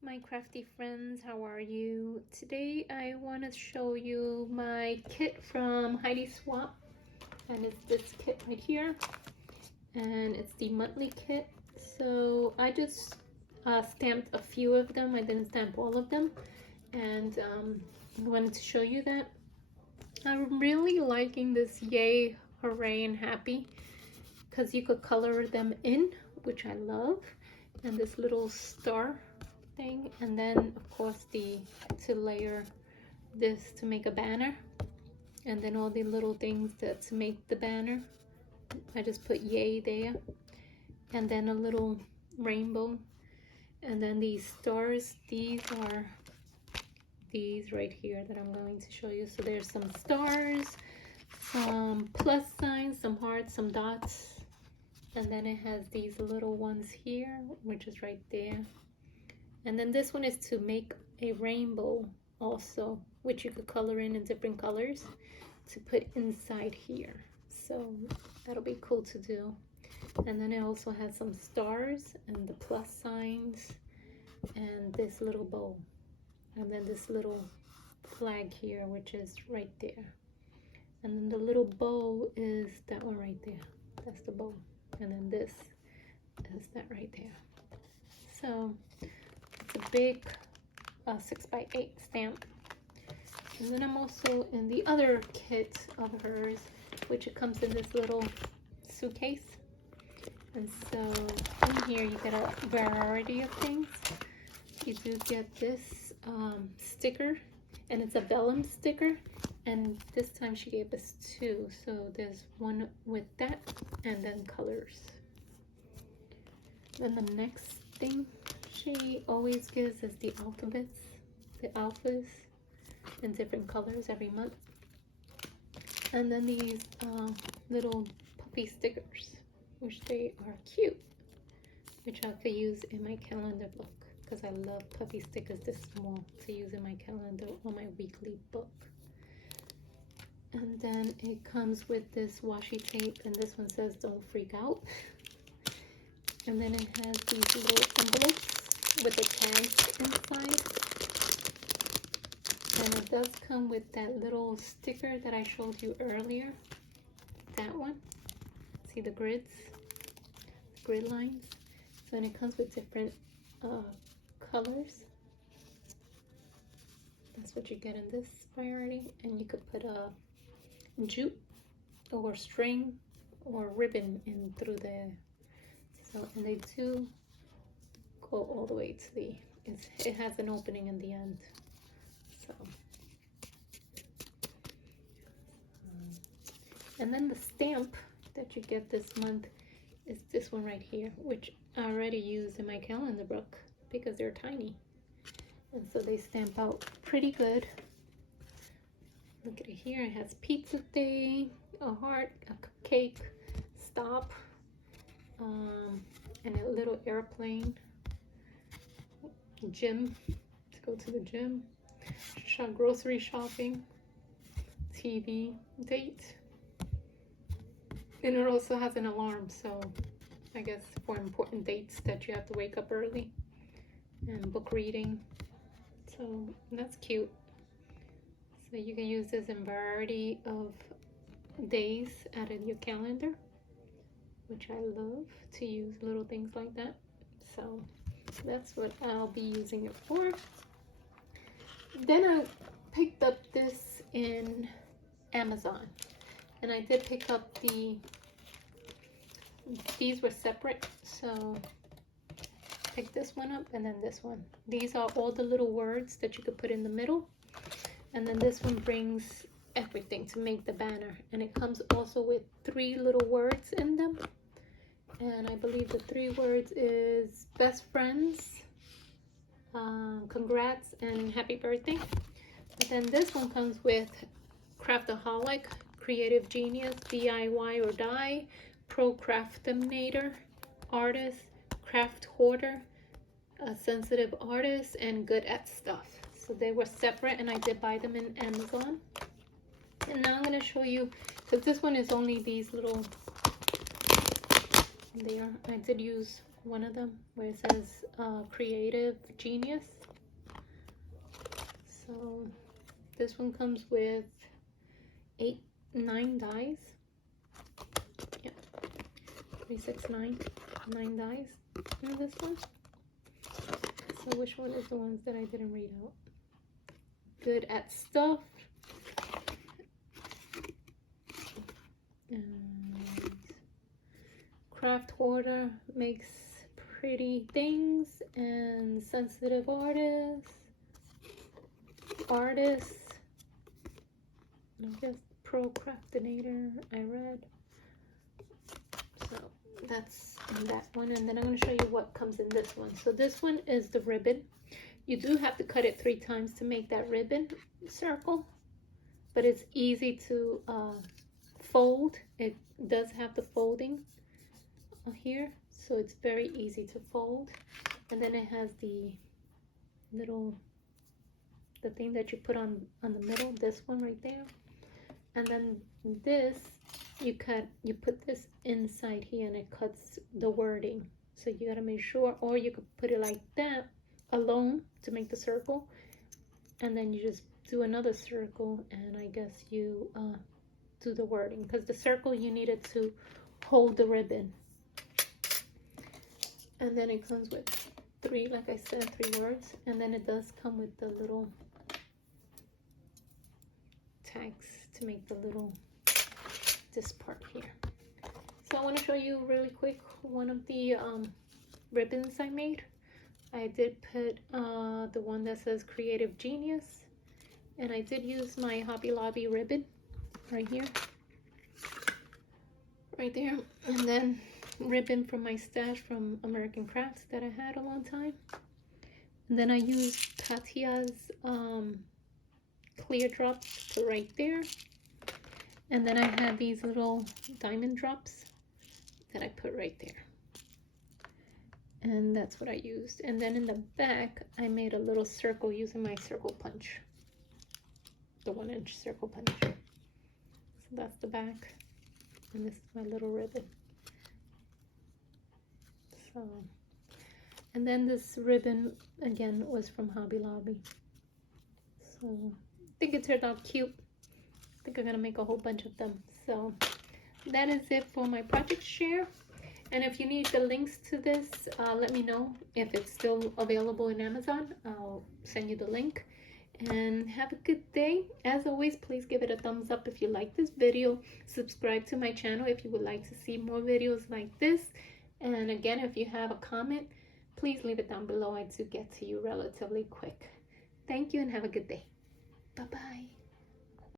My crafty friends, how are you? Today I want to show you my kit from Heidi Swap, and it's this kit right here, and it's the monthly kit. So I just stamped a few of them. I didn't stamp all of them, and I wanted to show you that. I'm really liking this Yay, Hooray, and Happy because you could color them in, which I love, and this little star thing, and then of course to layer this to make a banner, and then all the little things to make the banner. I just put Yay there, and then a little rainbow, and then these stars. These are these right here that I'm going to show you. So there's some stars, some plus signs, some hearts, some dots, and then it has these little ones here, which is right there. And then this one is to make a rainbow also, which you could color in different colors to put inside here. So that'll be cool to do. And then it also has some stars and the plus signs and this little bow. And then this little flag here, which is right there. And then the little bow is that one right there. That's the bow. And then this is that right there. So it's a big 6x8 stamp. And then I'm also in the other kit of hers, which it comes in this little suitcase. And so in here you get a variety of things. You do get this sticker, and it's a vellum sticker, and this time she gave us two. So there's one with that and then colors. Then the next thing she always gives us the alphabets, the alphas in different colors every month. And then these little puppy stickers, which they are cute, which I could use in my calendar book because I love puppy stickers this small to use in my calendar or my weekly book. And then it comes with this washi tape, and this one says don't freak out. And then it has these little envelopes with the tags inside, and it does come with that little sticker that I showed you earlier, that one. See the grids, the grid lines? So then it comes with different colors. That's what you get in this variety, and you could put a jute or string or ribbon in through there. So, and they do go all the way to the, it has an opening in the end. So, and then the stamp that you get this month is this one right here, which I already used in my calendar book because they're tiny. And so they stamp out pretty good. Look at it here, it has pizza day, a heart, a cake, stop, and a little airplane, gym, to go to the gym, grocery shopping, TV, date, and it also has an alarm, so I guess for important dates that you have to wake up early, and book reading. So that's cute. So you can use this in variety of days out of your calendar, which I love to use little things like that. So that's what I'll be using it for. Then I picked up this in Amazon, and I did pick up these were separate, so pick this one up and then this one. These are all the little words that you could put in the middle, and then this one brings everything to make the banner, and it comes also with 3 little words in them, and I believe the 3 words is best friends, congrats, and happy birthday. But then this one comes with craftaholic, creative genius, DIY or die, procrastinator, artist, craft hoarder, a sensitive artist, and good at stuff. So they were separate, and I did buy them in Amazon. And now I'm going to show you, because this one is only these little there. I did use one of them where it says Creative Genius. So this one comes with 9 dies. Yeah, 3, 6, 9 dies in this one. So which one is the ones that I didn't read out? Good at stuff. And craft hoarder makes pretty things. And sensitive artist. And I guess procrastinator I read. So that's that one, and then I'm going to show you what comes in this one. So this one is the ribbon. You do have to cut it 3 times to make that ribbon circle, but it's easy to fold. It does have the folding here, so it's very easy to fold. And then it has the little thing that you put on the middle, this one right there. And then this you put this inside here, and it cuts the wording. So you got to make sure, or you could put it like that alone to make the circle, and then you just do another circle, and I guess you do the wording, because the circle you need it to hold the ribbon. And then it comes with 3, like I said, 3 words, and then it does come with the little tags to make the little this part here. So I want to show you really quick one of the ribbons I made. I did put the one that says Creative Genius, and I did use my Hobby Lobby ribbon right here, right there, and then ribbon from my stash from American Crafts that I had a long time. And then I used Tatia's clear drops to right there. And then I had these little diamond drops that I put right there. And that's what I used. And then in the back, I made a little circle using my circle punch. The 1-inch circle punch. So that's the back. And this is my little ribbon. So, and then this ribbon, again, was from Hobby Lobby. So, I think it turned out cute. I think I'm gonna make a whole bunch of them. So that is it for my project share. And if you need the links to this, let me know. If it's still available in Amazon, I'll send you the link. And have a good day. As always, please give it a thumbs up if you like this video. Subscribe to my channel if you would like to see more videos like this. And again, if you have a comment, please leave it down below. I do get to you relatively quick. Thank you and have a good day. Bye-bye.